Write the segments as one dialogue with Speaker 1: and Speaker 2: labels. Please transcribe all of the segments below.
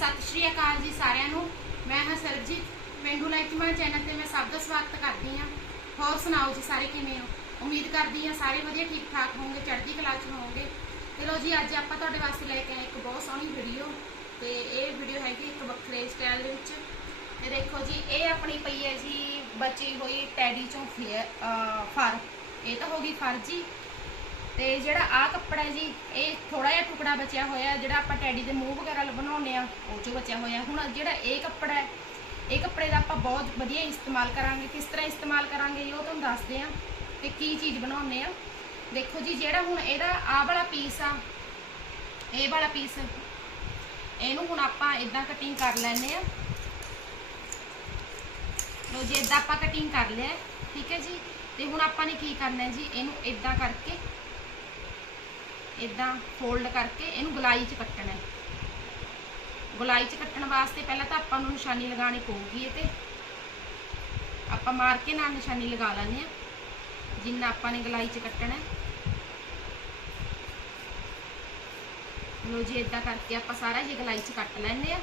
Speaker 1: ਸਤਿ ਸ਼੍ਰੀ ਅਕਾਲ ਜੀ ਸਾਰਿਆਂ ਨੂੰ। ਮੈਂ ਹਾਂ ਸਰਜੀਤ ਲਾਈਕ ਲਾਈਟਮਨ ਚੈਨਲ ਤੇ ਮੈਂ ਸਭ ਦਾ ਸਵਾਗਤ ਕਰਦੀ ਹਾਂ। ਹੋਰ ਸੁਣਾਓ ਜੀ ਸਾਰੇ ਕਿਵੇਂ ਹੋ? ਉਮੀਦ ਕਰਦੀ ਹਾਂ ਸਾਰੇ ਵਧੀਆ ਠੀਕ ਠਾਕ ਹੋਵੋਗੇ ਚੜ੍ਹਦੀ ਕਲਾ 'ਚ ਹੋਵੋਗੇ ਚਲੋ ਜੀ, ਅੱਜ ਆਪਾਂ ਤੁਹਾਡੇ ਵਾਸਤੇ ਲੈ ਕੇ ਆਏ ਇੱਕ ਬਹੁਤ ਸੋਹਣੀ ਵੀਡੀਓ ਤੇ ਇਹ ਵੀਡੀਓ ਹੈਗੀ ਇੱਕ ਵੱਖਰੇ ਸਟਾਈਲ ਦੇ ਵਿੱਚ। ਤੇ ਦੇਖੋ ਜੀ, ਇਹ ਆਪਣੀ ਪਈ ਹੈ ਜੀ, ਬਚੀ ਹੋਈ ਟੈਡੀ ਚੋਂ ਫਰ। ਇਹ ਤਾਂ ਹੋ ਗਈ ਫਰ ਜੀ। ਤੇ ਜਿਹੜਾ ਆ ਕੱਪੜਾ ਹੈ ਜੀ, ਇਹ ਥੋੜਾ ਜਿਹਾ ਟੁਕੜਾ ਬਚਿਆ ਹੋਇਆ ਜਿਹੜਾ ਆਪਾਂ ਟੈਡੀ ਦੇ ਮੂੰਹ ਵਗੈਰਾ ਲ- ਬਣਾਉਂਦੇ ਆ ਉਹ ਚੋਂ ਬਚਿਆ ਹੋਇਆ ਹੁਣ ਜਿਹੜਾ ਇਹ ਕੱਪੜਾ ਹੈ, ਇਹ ਕੱਪੜੇ ਦਾ ਆਪਾਂ ਬਹੁਤ ਵਧੀਆ ਇਸਤੇਮਾਲ ਕਰਾਂਗੇ। ਕਿਸ ਤਰ੍ਹਾਂ ਇਸਤੇਮਾਲ ਕਰਾਂਗੇ ਜੀ, ਉਹ ਤੁਹਾਨੂੰ ਦੱਸਦੇ ਆ ਤੇ ਕੀ ਚੀਜ਼ ਬਣਾਉਂਦੇ ਆ ਦੇਖੋ ਜੀ, ਜਿਹੜਾ ਹੁਣ ਇਹਦਾ ਆਹ ਵਾਲਾ ਪੀਸ ਆ, ਇਹ ਵਾਲਾ ਪੀਸ ਇਹਨੂੰ ਹੁਣ ਆਪਾਂ ਇਦਾਂ ਕਟਿੰਗ ਕਰ ਲੈਨੇ ਆ ਲੋ ਜੀ ਇਦਾਂ ਆਪਾਂ ਕਟਿੰਗ ਕਰ ਲਿਆ ਠੀਕ ਹੈ ਜੀ? ਤੇ ਹੁਣ ਆਪਾਂ ਨੇ ਕੀ ਕਰਨਾ ਜੀ, ਇਹਨੂੰ ਇਦਾਂ ਕਰਕੇ ਇਦਾਂ ਫੋਲਡ ਕਰਕੇ ਇਹਨੂੰ ਗਲਾਈ 'ਚ ਕੱਟਣਾ ਹੈ। ਗਲਾਈ 'ਚ ਕੱਟਣ ਵਾਸਤੇ ਪਹਿਲਾਂ ਤਾਂ ਆਪਾਂ ਨੂੰ ਨਿਸ਼ਾਨੀ ਲਗਾਉਣੀ ਪਊਗੀ ਇਹ ਤੇ। ਆਪਾਂ ਮਾਰ ਕੇ ਨਾਲ ਨਿਸ਼ਾਨੀ ਲਗਾ ਲੈਂਦੇ ਆ ਜਿੰਨਾ ਆਪਾਂ ਨੇ ਗਲਾਈ 'ਚ ਕੱਟਣਾ ਹੈ। ਲੋ ਜੀ ਇਦਾਂ ਕਰਕੇ ਆਪਾਂ ਸਾਰਾ ਹੀ ਗਲਾਈ 'ਚ ਕੱਟ ਲੈਂਦੇ ਆ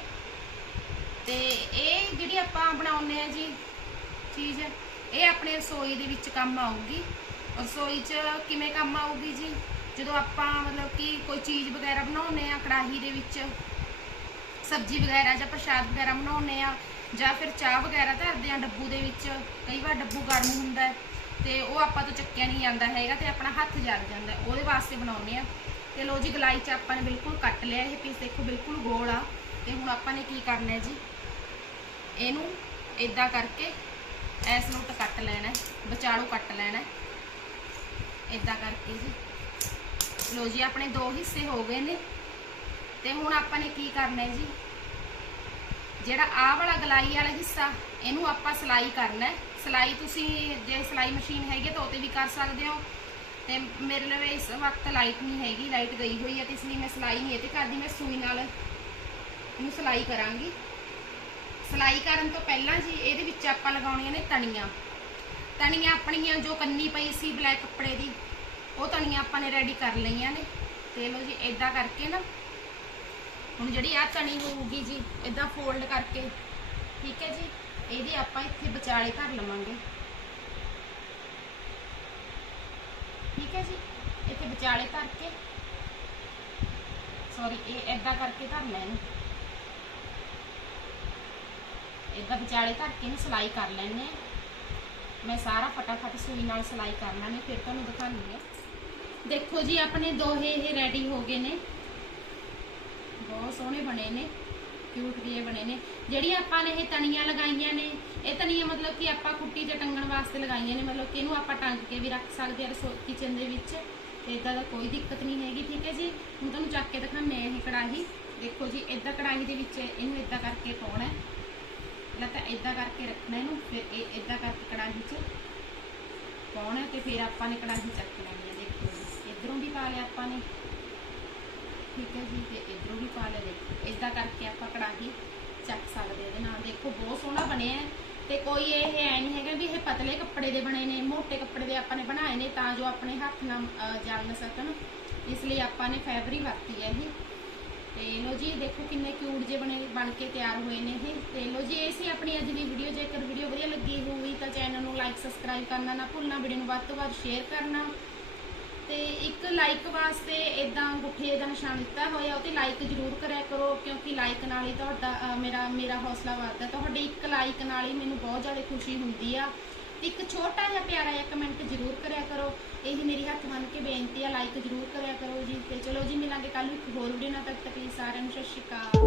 Speaker 1: ਤੇ ਇਹ ਜਿਹੜੀ ਆਪਾਂ ਬਣਾਉਂਦੇ ਆ ਜੀ ਚੀਜ਼, ਇਹ ਆਪਣੇ ਰਸੋਈ ਦੇ ਵਿੱਚ ਕੰਮ ਆਊਗੀ। ਰਸੋਈ 'ਚ ਕਿਵੇਂ ਕੰਮ ਆਊਗੀ ਜੀ? ਜਦੋਂ ਆਪਾਂ ਮਤਲਬ ਕਿ ਕੋਈ ਚੀਜ਼ ਵਗੈਰਾ ਬਣਾਉਂਦੇ ਆ ਕੜਾਹੀ ਦੇ ਵਿੱਚ, ਸਬਜ਼ੀ ਵਗੈਰਾ ਜਾਂ ਪ੍ਰਸ਼ਾਦ ਵਗੈਰਾ ਬਣਾਉਂਦੇ ਆ ਜਾਂ ਫਿਰ ਚਾਹ ਵਗੈਰਾ ਧਰਦੇ ਆ ਡੱਬੂ ਦੇ ਵਿੱਚ, ਕਈ ਵਾਰ ਡੱਬੂ ਗਰਮ ਹੁੰਦਾ ਹੈ ਤੇ ਉਹ ਆਪਾਂ ਤੋਂ ਚੱਕਿਆ ਨਹੀਂ ਜਾਂਦਾ ਹੈਗਾ ਤੇ ਆਪਣਾ ਹੱਥ ਜਲ ਜਾਂਦਾ ਉਹਦੇ ਵਾਸਤੇ ਬਣਾਉਂਦੇ ਆ ਤੇ ਲੋ ਜੀ, ਗਲਾਈ 'ਚ ਆਪਾਂ ਨੇ ਬਿਲਕੁਲ ਕੱਟ ਲਿਆ, ਇਹ ਪੀਸ ਦੇਖੋ ਬਿਲਕੁਲ ਗੋਲ ਆ। ਤੇ ਹੁਣ ਆਪਾਂ ਨੇ ਕੀ ਕਰਨਾ ਹੈ ਜੀ? ਇਹਨੂੰ ਇਦਾਂ ਕਰਕੇ ਐਸ ਨੂੰ ਕੱਟ ਲੈਣਾ ਹੈ, ਵਿਚਾਲੂ ਕੱਟ ਲੈਣਾ ਹੈ। ਇਦਾਂ ਕਰਕੇ ਜੀ। ਲੋ ਜੀ, ਆਪਣੇ ਦੋ ਹਿੱਸੇ ਹੋ ਗਏ ਨੇ। ਤੇ ਹੁਣ ਆਪਾਂ ਨੇ ਕੀ ਕਰਨਾ ਹੈ ਜੀ? ਜਿਹੜਾ ਆਹ ਵਾਲਾ ਗਲਾਈ ਵਾਲਾ ਹਿੱਸਾ, ਇਹਨੂੰ ਆਪਾਂ ਸਲਾਈ ਕਰਨਾ ਹੈ। ਸਲਾਈ ਤੁਸੀਂ, ਜੇ ਸਲਾਈ ਮਸ਼ੀਨ ਹੈਗੀ ਤਾਂ ਉਹ ਵੀ ਕਰ ਸਕਦੇ ਹੋ। ਤੇ ਮੇਰੇ ਲਈ ਇਸ ਵਕਤ ਲਾਈਟ ਨਹੀਂ ਹੈਗੀ, ਲਾਈਟ ਗਈ ਹੋਈ ਹੈ ਤੇ ਇਸ ਲਈ ਮੈਂ ਸਲਾਈ ਨਹੀਂ, ਇਹ ਤੇ ਕਰਦੀ, ਮੈਂ ਸੂਈ ਨਾਲ ਇਹਨੂੰ ਸਲਾਈ ਕਰਾਂਗੀ। ਸਲਾਈ ਕਰਨ ਤੋਂ ਪਹਿਲਾਂ ਜੀ, ਇਹਦੇ ਵਿੱਚ ਆਪਾਂ ਲਗਾਉਣੀਆਂ ਨੇ ਤਣੀਆਂ। ਤਣੀਆਂ ਆਪਣੀਆਂ, ਜੋ ਕੰਨੀ ਪਈ ਸੀ ਬਲੈਕ ਕੱਪੜੇ ਦੀ ਉਹ ਤਣੀਆਂ ਆਪਾਂ ਨੇ ਰੈਡੀ ਕਰ ਲਈਆਂ ਨੇ। ਤੇ ਲੋ ਜੀ ਇਦਾਂ ਕਰਕੇ ਨਾ, ਹੁਣ ਜਿਹੜੀ ਆ ਤਣੀ ਹੋਊਗੀ ਜੀ ਇਦਾਂ ਫੋਲਡ ਕਰਕੇ, ਠੀਕ ਹੈ ਜੀ? ਇਹਦੀ ਆਪਾਂ ਇੱਥੇ ਵਿਚਾਲੇ ਧਰ ਲਵਾਂਗੇ। ਠੀਕ ਹੈ ਜੀ? ਇੱਥੇ ਵਿਚਾਲੇ ਧਰ ਕੇ ਸੌਰੀ ਇਹ ਇਦਾਂ ਕਰਕੇ ਧਰਨਾ ਇਹਨੂੰ। ਇਦਾਂ ਵਿਚਾਲੇ ਧਰ ਕੇ ਇਹਨੂੰ ਸਲਾਈ ਕਰ ਲੈਣੇ ਆ ਮੈਂ ਸਾਰਾ ਫਟਾਫਟ ਸੂਈ ਨਾਲ ਸਲਾਈ ਕਰਨਾ ਨੇ, ਫਿਰ ਤੁਹਾਨੂੰ ਦਿਖਾਉਂਦੀ ਆ ਦੇਖੋ ਜੀ, ਆਪਣੇ ਦੋਹੇ ਇਹ ਰੈਡੀ ਹੋ ਗਏ ਨੇ। ਬਹੁਤ ਸੋਹਣੇ ਬਣੇ ਨੇ ਕਿਊਟ ਜਿਹੇ ਬਣੇ ਨੇ। ਜਿਹੜੀਆਂ ਆਪਾਂ ਨੇ ਇਹ ਤਣੀਆਂ ਲਗਾਈਆਂ ਨੇ, ਇਹ ਤਣੀਆਂ ਮਤਲਬ ਕਿ ਆਪਾਂ ਕੁੱਟੀ ਤੇ ਟੰਗਣ ਵਾਸਤੇ ਲਗਾਈਆਂ ਨੇ। ਮਤਲਬ ਕਿ ਇਹਨੂੰ ਆਪਾਂ ਟੰਗ ਕੇ ਵੀ ਰੱਖ ਸਕਦੇ ਆ ਰਸੋਈ ਕਿਚਨ ਦੇ ਵਿੱਚ। ਤੇ ਇਦਾਂ ਦਾ ਕੋਈ ਦਿੱਕਤ ਨਹੀਂ ਹੈਗੀ, ਠੀਕ ਹੈ ਜੀ? ਹੁਣ ਤੁਹਾਨੂੰ ਚੱਕ ਕੇ ਦਿਖਾਉਂਦੇ ਆ ਇਹ ਕੜਾਹੀ। ਦੇਖੋ ਜੀ ਇਦਾਂ ਕੜਾਹੀ ਦੇ ਵਿੱਚ ਇਹਨੂੰ ਇਦਾਂ ਕਰਕੇ ਪਾਉਣਾ ਹੈ। ਪਹਿਲਾਂ ਤਾਂ ਇਦਾਂ ਕਰਕੇ ਰੱਖਣਾ ਇਹਨੂੰ, ਫਿਰ ਇਹ ਇਦਾਂ ਕਰਕੇ ਕੜਾਹੀ 'ਚ ਪਾਉਣਾ ਤੇ ਫਿਰ ਆਪਾਂ ਨੇ ਕੜਾਹੀ ਚੱਕ ਲੈਣੀ ਹੈ, ਦੇਖੋ ਜੀ। ਇਧਰੋਂ ਵੀ ਪਾ ਲਿਆ ਆਪਾਂ ਨੇ ਠੀਕ ਹੈ ਜੀ, ਤੇ ਇਧਰੋਂ ਵੀ ਪਾ ਲਿਆ ਦੇਖੋ ਇਦਾਂ ਕਰਕੇ ਆਪਾਂ ਕੜਾਹੀ ਚੱਕ ਸਕਦੇ ਇਹਦੇ ਨਾਲ ਦੇਖੋ ਬਹੁਤ ਸੋਹਣਾ ਬਣਿਆ ਹੈ ਤੇ ਕੋਈ ਇਹ ਐ ਨਹੀਂ ਹੈਗਾ ਵੀ ਇਹ ਪਤਲੇ ਕੱਪੜੇ ਦੇ ਬਣੇ ਨੇ ਮੋٹے ਕੱਪੜੇ ਦੇ ਆਪਾਂ ਨੇ ਬਣਾਏ ਨੇ ਤਾਂ ਜੋ ਆਪਣੇ ਹੱਥ ਨਾਲ ਜਲ ਸਕਣ। ਇਸ ਲਈ ਆਪਾਂ ਨੇ ਫੈਬਰਿਕ ਵਰਤੀ ਹੈ ਇਹ। ਤੇ ਲੋ ਜੀ, ਦੇਖੋ ਕਿੰਨੇ ਕਿਊਟ ਜੇ ਬਣੇ, ਬਣ ਕੇ ਤਿਆਰ ਹੋਏ ਨੇ ਇਹ। ਤੇ ਲੋ ਜੀ, ਇਹ ਸੀ ਆਪਣੀ ਅੱਜ ਦੀ ਵੀਡੀਓ ਜੇਕਰ ਵੀਡੀਓ ਵਧੀਆ ਲੱਗੀ ਹੋਈ ਤਾਂ ਚੈਨਲ ਨੂੰ ਲਾਈਕ ਸਬਸਕ੍ਰਾਈਬ ਕਰਨਾ ਨਾ ਭੁੱਲਣਾ ਵੀਡੀਓ ਨੂੰ ਵੱਧ ਤੋਂ ਵੱਧ ਸ਼ੇਅਰ ਕਰਨਾ। ਤੇ ਇੱਕ ਲਾਈਕ ਵਾਸਤੇ ਇਦਾਂ ਗੁੱਠੇ ਦਾ ਨਿਸ਼ਾਨ ਦਿੱਤਾ ਹੋਇਆ ਉਹ ਤੇ ਲਾਈਕ ਜ਼ਰੂਰ ਕਰਿਆ ਕਰੋ, ਕਿਉਂਕਿ ਲਾਈਕ ਨਾਲ ਹੀ ਤੁਹਾਡਾ ਮੇਰਾ ਮੇਰਾ ਹੌਸਲਾ ਵੱਧਦਾ। ਤੁਹਾਡੇ ਇੱਕ ਲਾਈਕ ਨਾਲ ਹੀ ਮੈਨੂੰ ਬਹੁਤ ਜ਼ਿਆਦਾ ਖੁਸ਼ੀ ਹੁੰਦੀ ਆ। ਇੱਕ ਛੋਟਾ ਜਿਹਾ ਪਿਆਰਾ ਜਿਹਾ ਕਮੈਂਟ ਜ਼ਰੂਰ ਕਰਿਆ ਕਰੋ। ਇਹ ਮੇਰੀ ਹੱਥ ਮੰਨ ਕੇ ਬੇਨਤੀ ਆ ਲਾਈਕ ਜ਼ਰੂਰ ਕਰਿਆ ਕਰੋ ਜੀ। ਤੇ ਚਲੋ ਜੀ, ਮਿਲਾਂਗੇ ਕੱਲ ਇੱਕ ਹੋਰ ਵੀਡੀਓ ਨਾਲ, ਤਦ ਤੱਕ ਲਈ ਸਾਰਿਆਂ ਨੂੰ ਸਤਿ ਸ਼੍ਰੀ ਅਕਾਲ।